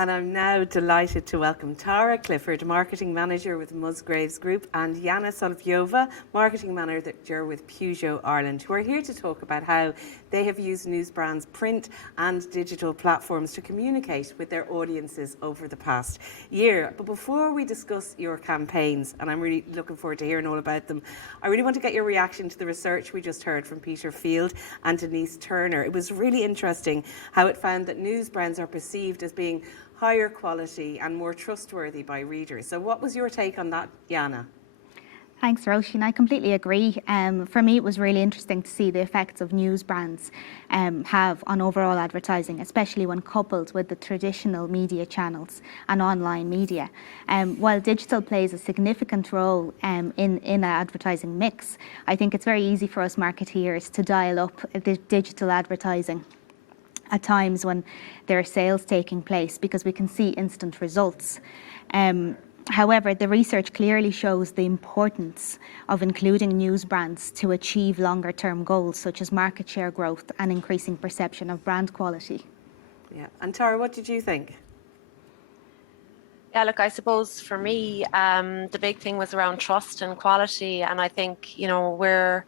And I'm now delighted to welcome Tara Clifford, Marketing Manager with Musgraves Group, and Jana Solovjova, Marketing Manager with Peugeot Ireland, who are here to talk about how they have used Newsbrand's print and digital platforms to communicate with their audiences over the past year. But before we discuss your campaigns, and I'm really looking forward to hearing all about them, I really want to get your reaction to the research we just heard from Peter Field and Denise Turner. It was really interesting how it found that Newsbrands are perceived as being higher quality and more trustworthy by readers. So what was your take on that, Jana? Thanks, Roisin. I completely agree. For me, it was really interesting to see the effects of news brands have on overall advertising, especially when coupled with the traditional media channels and online media. While digital plays a significant role in an advertising mix, I think it's very easy for us marketeers to dial up the digital advertising at times when there are sales taking place because we can see instant results. However, the research clearly shows the importance of including news brands to achieve longer term goals such as market share growth and increasing perception of brand quality. Yeah, and Tara, what did you think? Yeah, look, I suppose for me, the big thing was around trust and quality. And I think, we're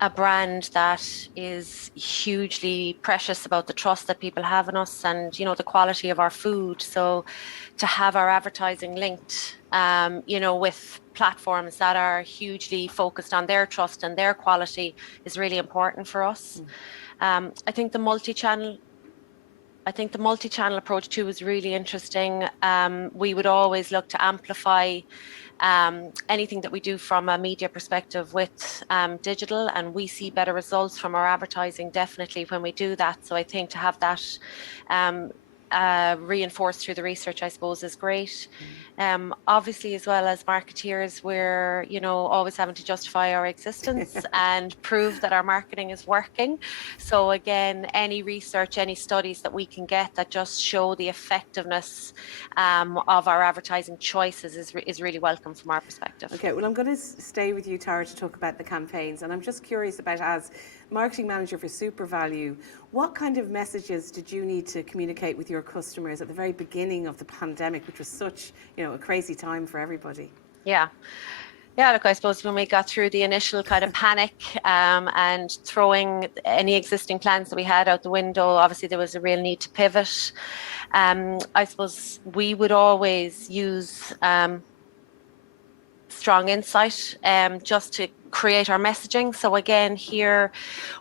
a brand that is hugely precious about the trust that people have in us and, the quality of our food. So to have our advertising linked, with platforms that are hugely focused on their trust and their quality is really important for us. I think the multi-channel approach too was really interesting. We would always look to amplify anything that we do from a media perspective with digital, and we see better results from our advertising definitely when we do that. So I think to have that reinforced through the research, I suppose, is great. Obviously, as well as marketeers, we're always having to justify our existence and prove that our marketing is working. So again, any research, any studies that we can get that just show the effectiveness of our advertising choices is really welcome from our perspective. Okay, well, I'm going to stay with you, Tara, to talk about the campaigns, and I'm just curious about, as marketing manager for SuperValu, what kind of messages did you need to communicate with your customers at the very beginning of the pandemic, which was such, a crazy time for everybody? Yeah, look, I suppose when we got through the initial kind of panic and throwing any existing plans that we had out the window, obviously there was a real need to pivot. I suppose we would always use strong insight just to create our messaging. So again, here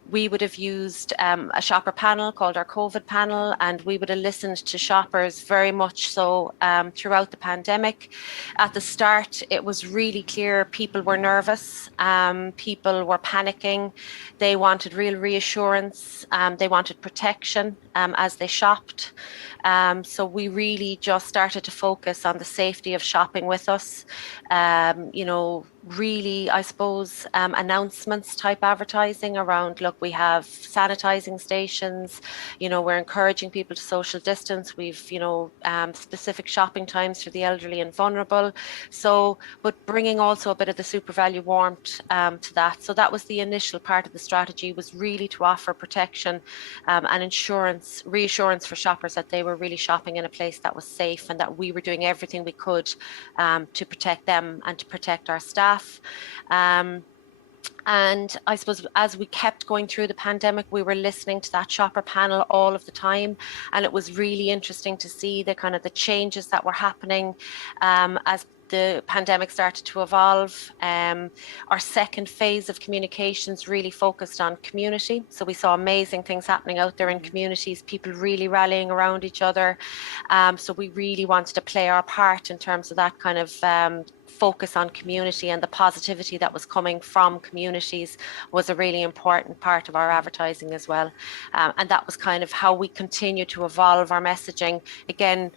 we would have used a shopper panel called our COVID panel, and we would have listened to shoppers very much so throughout the pandemic. At the start, it was really clear people were nervous, people were panicking, they wanted real reassurance, they wanted protection as they shopped. So we really just started to focus on the safety of shopping with us. Really, I suppose, announcements type advertising around, look, we have sanitizing stations, we're encouraging people to social distance. We've, specific shopping times for the elderly and vulnerable. So, but bringing also a bit of the SuperValu warmth to that. So that was the initial part of the strategy, was really to offer protection and reassurance for shoppers that they were really shopping in a place that was safe and that we were doing everything we could to protect them and to protect our staff. And I suppose as we kept going through the pandemic, we were listening to that shopper panel all of the time. And it was really interesting to see the kind of the changes that were happening as the pandemic started to evolve. Our second phase of communications really focused on community. So we saw amazing things happening out there in communities, people really rallying around each other. So we really wanted to play our part in terms of that kind of focus on community, and the positivity that was coming from communities was a really important part of our advertising as well. And that was kind of how we continue to evolve our messaging. Again,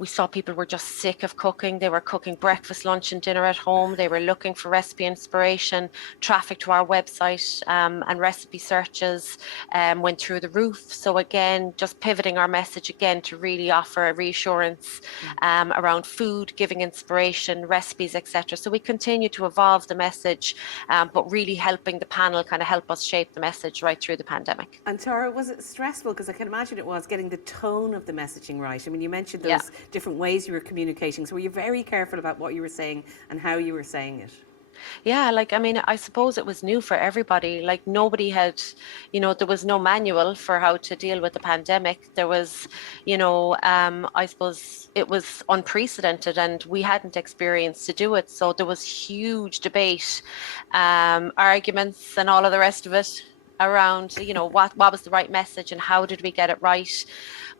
We saw people were just sick of cooking. They were cooking breakfast, lunch and dinner at home. They were looking for recipe inspiration. Traffic to our website and recipe searches went through the roof. So again, just pivoting our message again to really offer a reassurance around food, giving inspiration, recipes, etc. So we continue to evolve the message, but really helping the panel kind of help us shape the message right through the pandemic. And Tara, was it stressful? Because I can imagine it was, getting the tone of the messaging right. I mean, you mentioned those different ways you were communicating. So were you very careful about what you were saying and how you were saying it? Yeah, like, I mean, I suppose it was new for everybody. Like, nobody had, there was no manual for how to deal with the pandemic. There was, I suppose it was unprecedented and we hadn't experienced to do it. So there was huge debate, arguments and all of the rest of it around, what was the right message and how did we get it right.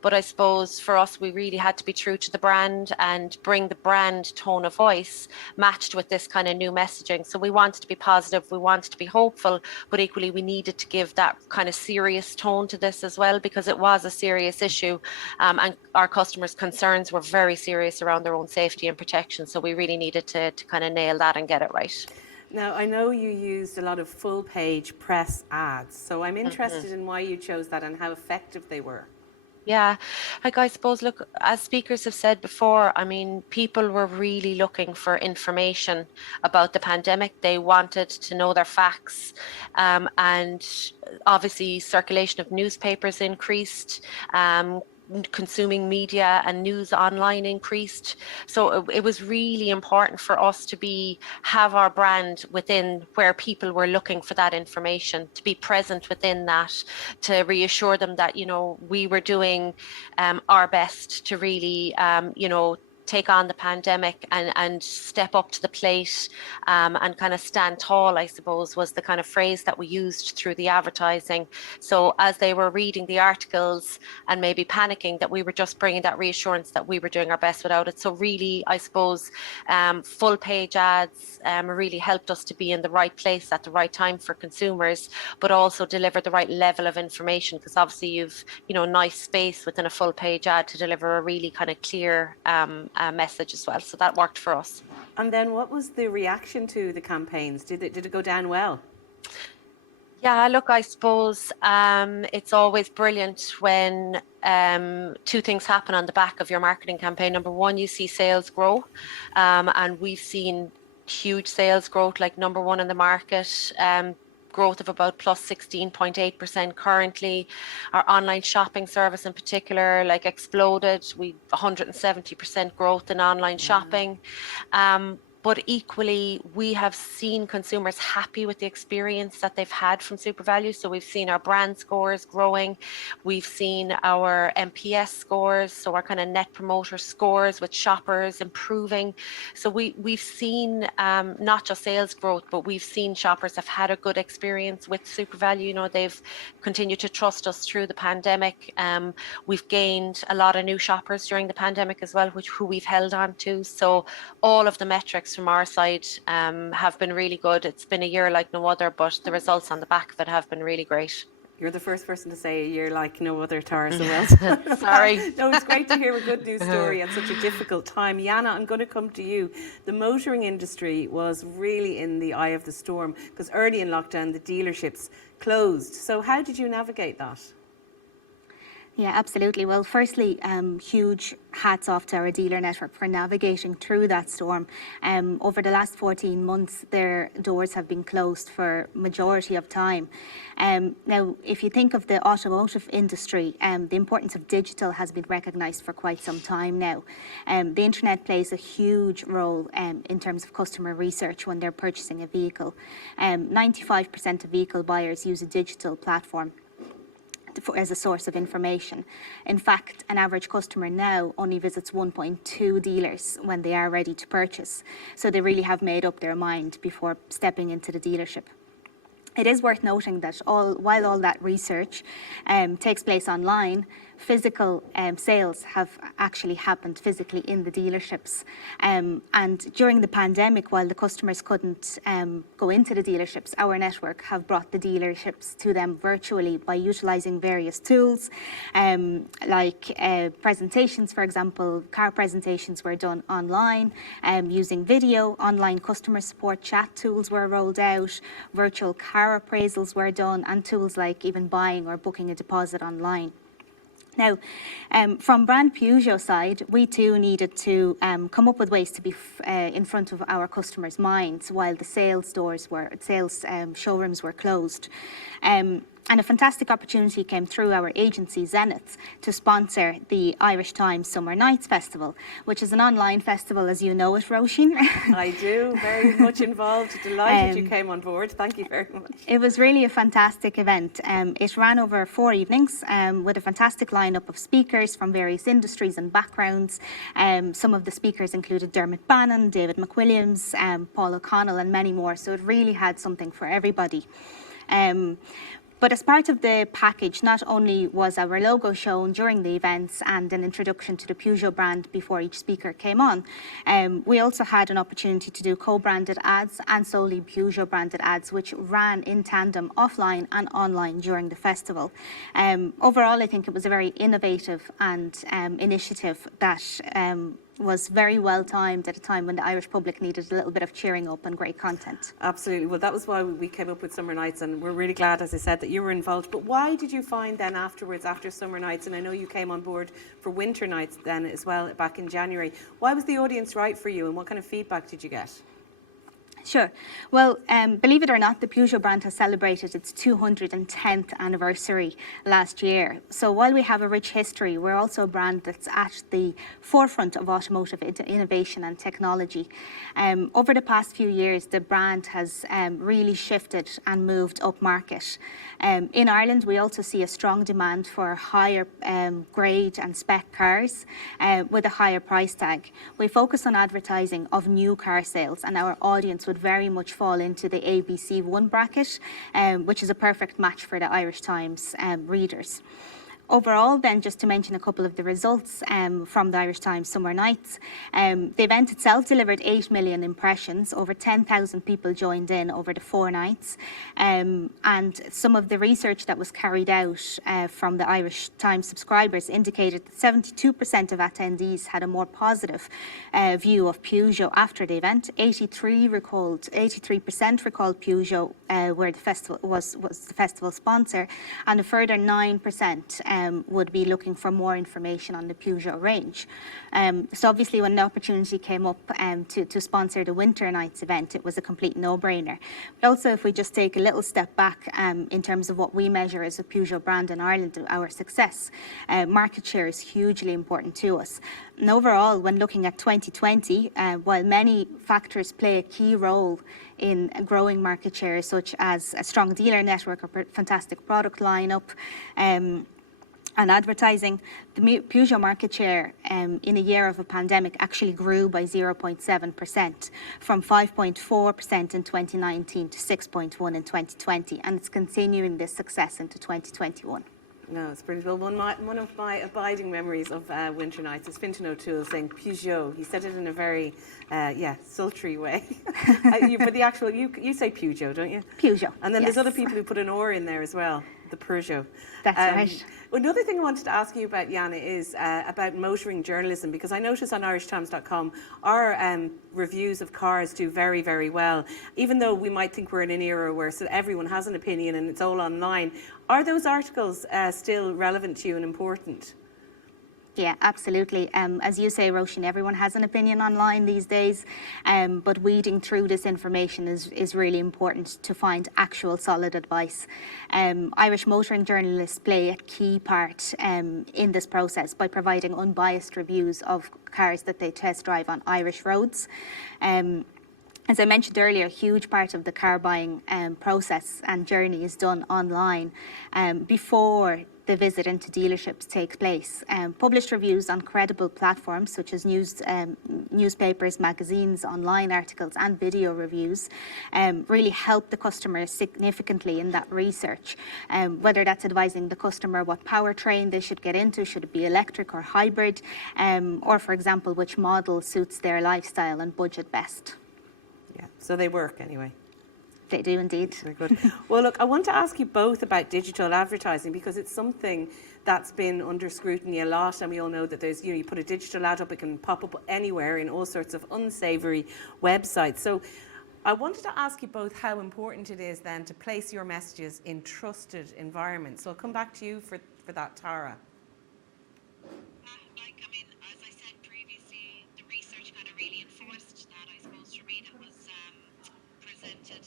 But I suppose for us, we really had to be true to the brand and bring the brand tone of voice matched with this kind of new messaging. So we wanted to be positive, we wanted to be hopeful, but equally we needed to give that kind of serious tone to this as well, because it was a serious issue, and our customers' concerns were very serious around their own safety and protection. So we really needed to kind of nail that and get it right. Now, I know you used a lot of full page press ads, so I'm interested in why you chose that and how effective they were. Yeah, like, I suppose, look, as speakers have said before, I mean, people were really looking for information about the pandemic. They wanted to know their facts, and obviously circulation of newspapers increased. Consuming media and news online increased. So it was really important for us to have our brand within where people were looking for that information, to be present within that, to reassure them that, we were doing our best to really, take on the pandemic and step up to the plate, and kind of stand tall, I suppose, was the kind of phrase that we used through the advertising. So as they were reading the articles and maybe panicking, that we were just bringing that reassurance that we were doing our best without it. So really, I suppose, full page ads really helped us to be in the right place at the right time for consumers, but also deliver the right level of information, because obviously you've, nice space within a full page ad to deliver a really kind of clear message as well. So that worked for us. And then what was the reaction to the campaigns? Did it go down well? Yeah, look, I suppose it's always brilliant when two things happen on the back of your marketing campaign. Number one, you see sales grow, and we've seen huge sales growth, like number one in the market. Growth of about plus 16.8% currently. Our online shopping service in particular, like, exploded. We 170% growth in online shopping. But equally, we have seen consumers happy with the experience that they've had from SuperValu. So we've seen our brand scores growing. We've seen our NPS scores, so our kind of net promoter scores with shoppers improving. So we've seen not just sales growth, but we've seen shoppers have had a good experience with SuperValu. They've continued to trust us through the pandemic. We've gained a lot of new shoppers during the pandemic as well, who we've held on to. So all of the metrics from our side have been really good. It's been a year like no other, but the results on the back of it have been really great. You're the first person to say a year like no other, Tara, so well done. Sorry. No, it's great to hear a good news story at such a difficult time. Jana, I'm going to come to you. The motoring industry was really in the eye of the storm because early in lockdown, the dealerships closed. So how did you navigate that? Yeah, absolutely. Well, firstly, huge hats off to our dealer network for navigating through that storm. Over the last 14 months, their doors have been closed for majority of time. Now, if you think of the automotive industry, the importance of digital has been recognised for quite some time now. The internet plays a huge role in terms of customer research when they're purchasing a vehicle. 95% of vehicle buyers use a digital platform as a source of information. In fact, an average customer now only visits 1.2 dealers when they are ready to purchase. So they really have made up their mind before stepping into the dealership. It is worth noting that while all that research takes place online, physical sales have actually happened physically in the dealerships. And during the pandemic, while the customers couldn't go into the dealerships, our network have brought the dealerships to them virtually by utilising various tools, like presentations, for example. Car presentations were done online, using video. Online customer support chat tools were rolled out, virtual car appraisals were done, and tools like even buying or booking a deposit online. Now, from brand Peugeot side, we too needed to come up with ways to be in front of our customers' minds while the sales showrooms were closed. And a fantastic opportunity came through our agency Zenith to sponsor the Irish Times Summer Nights Festival, which is an online festival, as you know it, Roisin. I do, very much involved. Delighted you came on board. Thank you very much. It was really a fantastic event. It ran over 4 evenings with a fantastic lineup of speakers from various industries and backgrounds. Some of the speakers included Dermot Bannon, David McWilliams, Paul O'Connell, and many more. So it really had something for everybody. But as part of the package, not only was our logo shown during the events and an introduction to the Peugeot brand before each speaker came on, we also had an opportunity to do co-branded ads and solely Peugeot branded ads, which ran in tandem offline and online during the festival. Overall, I think it was a very innovative and initiative that was very well timed at a time when the Irish public needed a little bit of cheering up and great content. Absolutely. Well, that was why we came up with Summer Nights, and we're really glad, as I said, that you were involved. But why did you find then afterwards, after Summer Nights, and I know you came on board for Winter Nights then as well back in January, why was the audience right for you and what kind of feedback did you get? Sure. Well, believe it or not, the Peugeot brand has celebrated its 210th anniversary last year. So while we have a rich history, we're also a brand that's at the forefront of automotive innovation and technology. Over the past few years, the brand has really shifted and moved up market. In Ireland, we also see a strong demand for higher grade and spec cars with a higher price tag. We focus on advertising of new car sales, and our audience would very much fall into the ABC1 bracket, which is a perfect match for the Irish Times readers. Overall, then, just to mention a couple of the results from the Irish Times Summer Nights, the event itself delivered 8 million impressions. Over 10,000 people joined in over the 4 nights. And some of the research that was carried out from the Irish Times subscribers indicated that 72% of attendees had a more positive view of Peugeot after the event. 83% recalled Peugeot where the festival was the festival sponsor, and a further 9% would be looking for more information on the Peugeot range. So obviously when the opportunity came up to sponsor the Winter Nights event, it was a complete no-brainer. But also, if we just take a little step back in terms of what we measure as a Peugeot brand in Ireland, our success, market share is hugely important to us. And overall, when looking at 2020, while many factors play a key role in growing market share, such as a strong dealer network, a fantastic product lineup, and advertising, the Peugeot market share in a year of a pandemic actually grew by 0.7%, from 5.4% in 2019 to 6.1% in 2020, and it's continuing this success into 2021. No, it's brilliant. Well, one of my abiding memories of Winter Nights is Fintan O'Toole saying Peugeot. He said it in a very, sultry way. But the actual, you say Peugeot, don't you? Peugeot. And then yes. There's other people who put an or in there as well, the Peugeot. That's right. Another thing I wanted to ask you about, Jana, is about motoring journalism, because I notice on irishtimes.com our reviews of cars do very, very well. Even though we might think we're in an era where everyone has an opinion and it's all online, are those articles still relevant to you and important? Yeah, absolutely. As you say, Roisin, everyone has an opinion online these days, but weeding through this information is really important to find actual solid advice. Irish motoring journalists play a key part in this process by providing unbiased reviews of cars that they test drive on Irish roads. As I mentioned earlier, a huge part of the car buying process and journey is done online. Before the visit into dealerships takes place. Published reviews on credible platforms such as newspapers, magazines, online articles and video reviews really help the customer significantly in that research, whether that's advising the customer what powertrain they should get into, should it be electric or hybrid, or for example which model suits their lifestyle and budget best. Yeah, so they work anyway. They do indeed. Very good. Well, look, I want to ask you both about digital advertising because it's something that's been under scrutiny a lot, and we all know that there's, you put a digital ad up, it can pop up anywhere in all sorts of unsavoury websites. So I wanted to ask you both how important it is then to place your messages in trusted environments. So I'll come back to you for that, Tara. As I said previously, the research kind of really enforced that. I suppose for me that was presented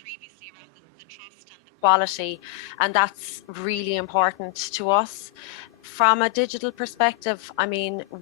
previously around the trust and the quality, and that's really important to us. From a digital perspective,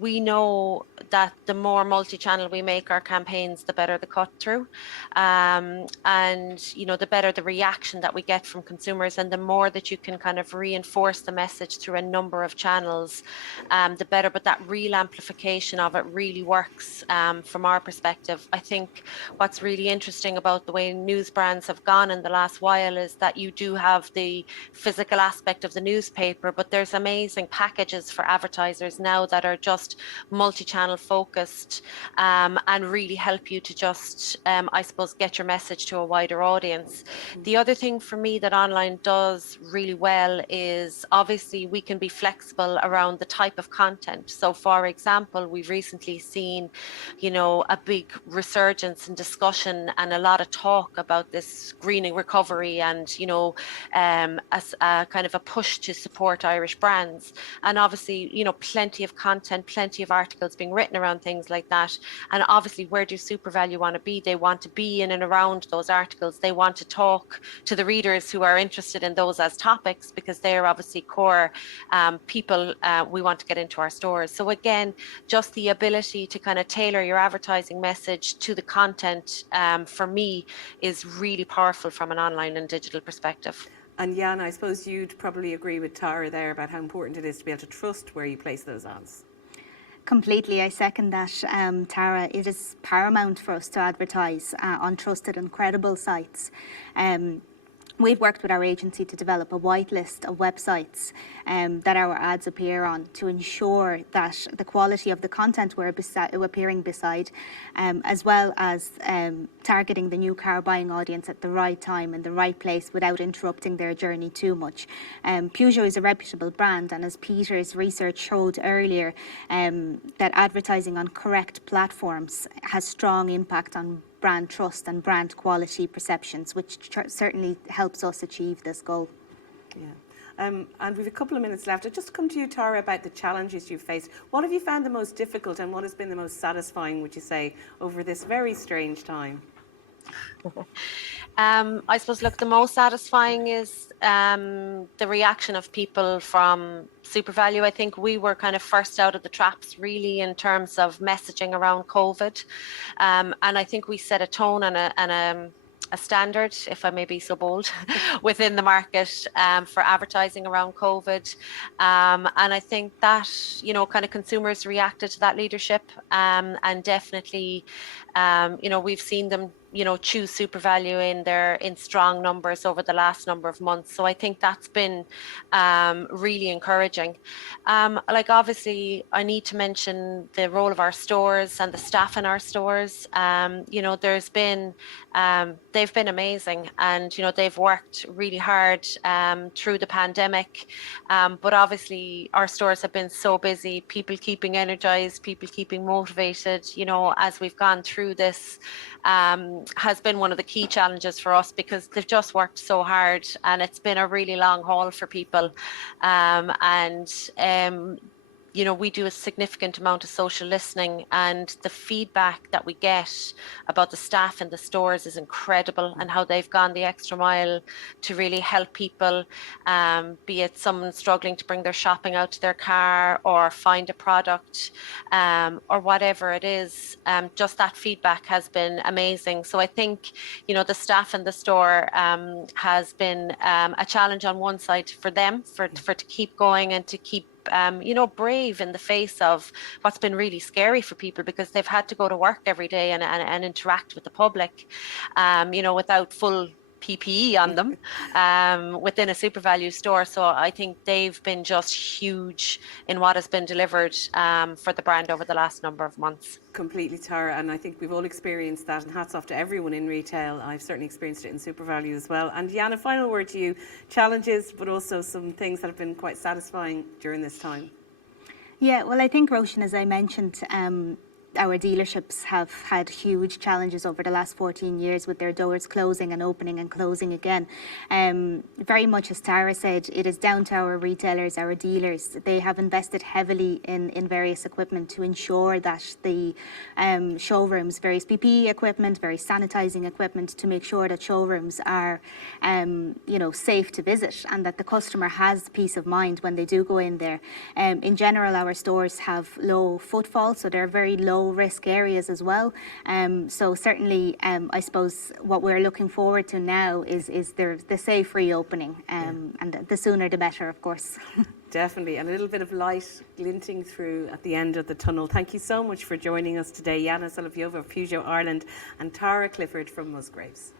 we know that the more multi-channel we make our campaigns, the better the cut through, and the better the reaction that we get from consumers, and the more that you can kind of reinforce the message through a number of channels, the better. But that real amplification of it really works from our perspective. I think what's really interesting about the way news brands have gone in the last while is that you do have the physical aspect of the newspaper, but there's amazing packages for advertisers now that are just multi-channel focused and really help you to just, I suppose, get your message to a wider audience. The other thing for me that online does really well is obviously we can be flexible around the type of content. So for example, we've recently seen, a big resurgence in discussion and a lot of talk about this greening recovery and, as a kind of a push to support Irish brands. And obviously, plenty of content, plenty of articles being written around things like that. And obviously, where do SuperValu want to be? They want to be in and around those articles. They want to talk to the readers who are interested in those as topics, because they're obviously core people we want to get into our stores. So again, just the ability to kind of tailor your advertising message to the content, for me, is really powerful from an online and digital perspective. And Jana, I suppose you'd probably agree with Tara there about how important it is to be able to trust where you place those ads. Completely, I second that, Tara. It is paramount for us to advertise on trusted and credible sites. We've worked with our agency to develop a whitelist of websites that our ads appear on to ensure that the quality of the content we're appearing beside, as well as targeting the new car buying audience at the right time and the right place without interrupting their journey too much. Peugeot is a reputable brand, and as Peter's research showed earlier, that advertising on correct platforms has strong impact on brand trust and brand quality perceptions, which certainly helps us achieve this goal. Yeah. And we've a couple of minutes left. I'd just come to you, Tara, about the challenges you've faced. What have you found the most difficult and what has been the most satisfying, would you say, over this very strange time? I suppose, look, the most satisfying is the reaction of people from SuperValu. I think we were kind of first out of the traps, really, in terms of messaging around COVID. And I think we set a tone and a standard, if I may be so bold, within the market for advertising around COVID. And I think that, kind of consumers reacted to that leadership, and definitely, we've seen them choose SuperValu in strong numbers over the last number of months. So I think that's been really encouraging. Obviously, I need to mention the role of our stores and the staff in our stores. There's been, they've been amazing, and they've worked really hard through the pandemic. But obviously, our stores have been so busy. People keeping energized, people keeping motivated. As we've gone through this, has been one of the key challenges for us, because they've just worked so hard, and it's been a really long haul for people. you know, we do a significant amount of social listening, and the feedback that we get about the staff in the stores is incredible, and how they've gone the extra mile to really help people, be it someone struggling to bring their shopping out to their car or find a product, or whatever it is. Just that feedback has been amazing. So I think, you know, the staff in the store has been a challenge on one side for them, for to keep going and to keep you know, brave in the face of what's been really scary for people, because they've had to go to work every day and interact with the public, you know, without full PPE on them, within a SuperValu store. So I think they've been just huge in what has been delivered for the brand over the last number of months. Completely, Tara, and I think we've all experienced that, and hats off to everyone in retail. I've certainly experienced it in SuperValu as well. And Jana, final word to you. Challenges, but also some things that have been quite satisfying during this time. Yeah, well, I think, Roshan, as I mentioned, our dealerships have had huge challenges over the last 14 years with their doors closing and opening and closing again. Very much as Tara said, it is down to our retailers, our dealers. They have invested heavily in various equipment to ensure that the showrooms, various PPE equipment, various sanitising equipment, to make sure that showrooms are, you know, safe to visit, and that the customer has peace of mind when they do go in there. In general, our stores have low footfall, so they're very low risk areas as well. So certainly, I suppose what we're looking forward to now is the safe reopening, and the sooner the better, of course. Definitely, and a little bit of light glinting through at the end of the tunnel. Thank you so much for joining us today, Jana Solovjova of Peugeot Ireland and Tara Clifford from Musgraves.